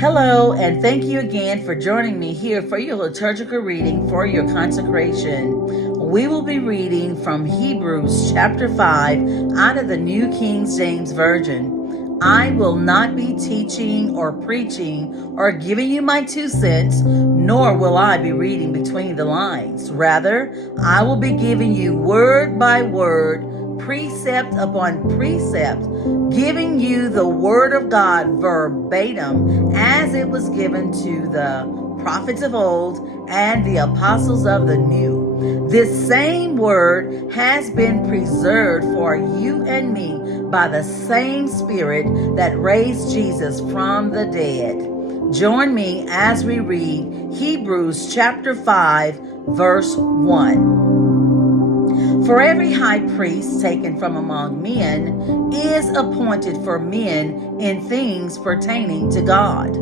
Hello, and thank you again for joining me here for your liturgical reading for your consecration. We will be reading from Hebrews chapter 5 out of the New King James Version. I will not be teaching or preaching or giving you my 2 cents, nor will I be reading between the lines. Rather, I will be giving you word by word, precept upon precept, giving you the word of God verbatim as it was given to the prophets of old and the apostles of the new. This same word has been preserved for you and me by the same Spirit that raised Jesus from the dead. Join me as we read Hebrews chapter 5, verse 1. For every high priest taken from among men is appointed for men in things pertaining to God,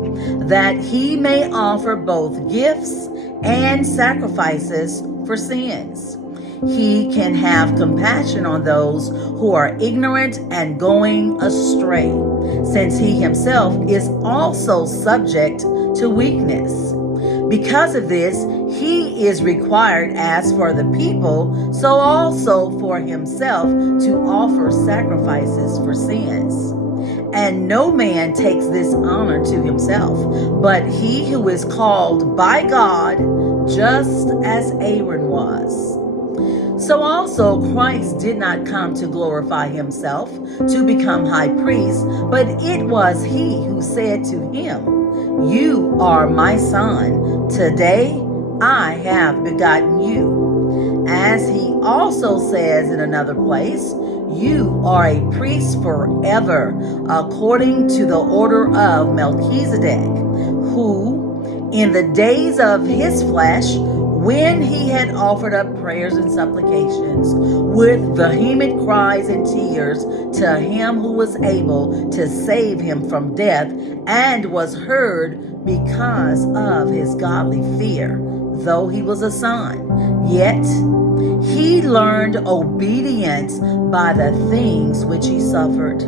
that he may offer both gifts and sacrifices for sins. He can have compassion on those who are ignorant and going astray, since he himself is also subject to weakness. Because of this, he is required, as for the people, so also for himself, to offer sacrifices for sins. And no man takes this honor to himself, but he who is called by God, just as Aaron was. So also Christ did not come to glorify himself, to become high priest, but it was he who said to him, "You are my son, today I have begotten you." As he also says in another place, "You are a priest forever, according to the order of Melchizedek, who, in the days of his flesh, when he had offered up prayers and supplications with vehement cries and tears to him who was able to save him from death, and was heard because of his godly fear, though he was a son, yet he learned obedience by the things which he suffered.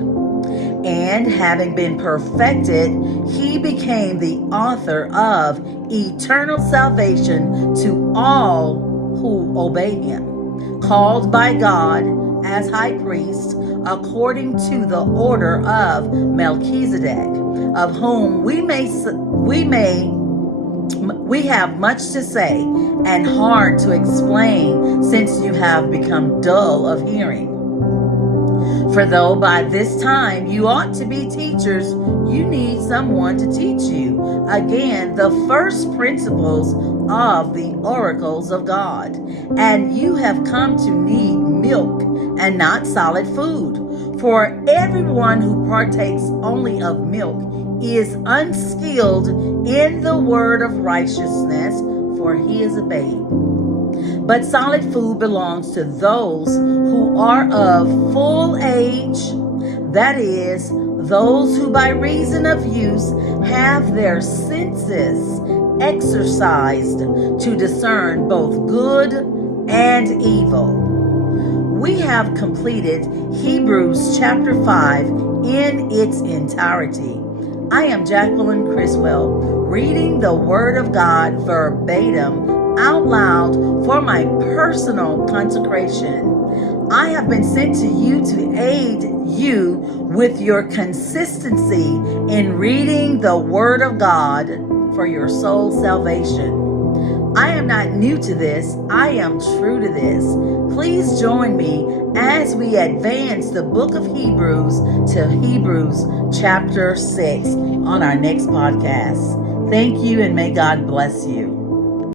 And having been perfected, he became the author of eternal salvation to all who obey him, called by God as high priest according to the order of Melchizedek, of whom we have much to say and hard to explain, since you have become dull of hearing. For though by this time you ought to be teachers, you need someone to teach you again the first principles of the oracles of God. And you have come to need milk and not solid food. For everyone who partakes only of milk is unskilled in the word of righteousness, for he is a babe. But solid food belongs to those who are of full age, that is, those who by reason of use have their senses exercised to discern both good and evil. We have completed Hebrews chapter 5 in its entirety. I am Jacqueline Criswell, reading the Word of God verbatim out loud for my personal consecration. I have been sent to you to aid you with your consistency in reading the Word of God for your soul's salvation. I am not new to this. I am true to this. Please join me as we advance the book of Hebrews to Hebrews chapter 6 on our next podcast. Thank you, and may God bless you.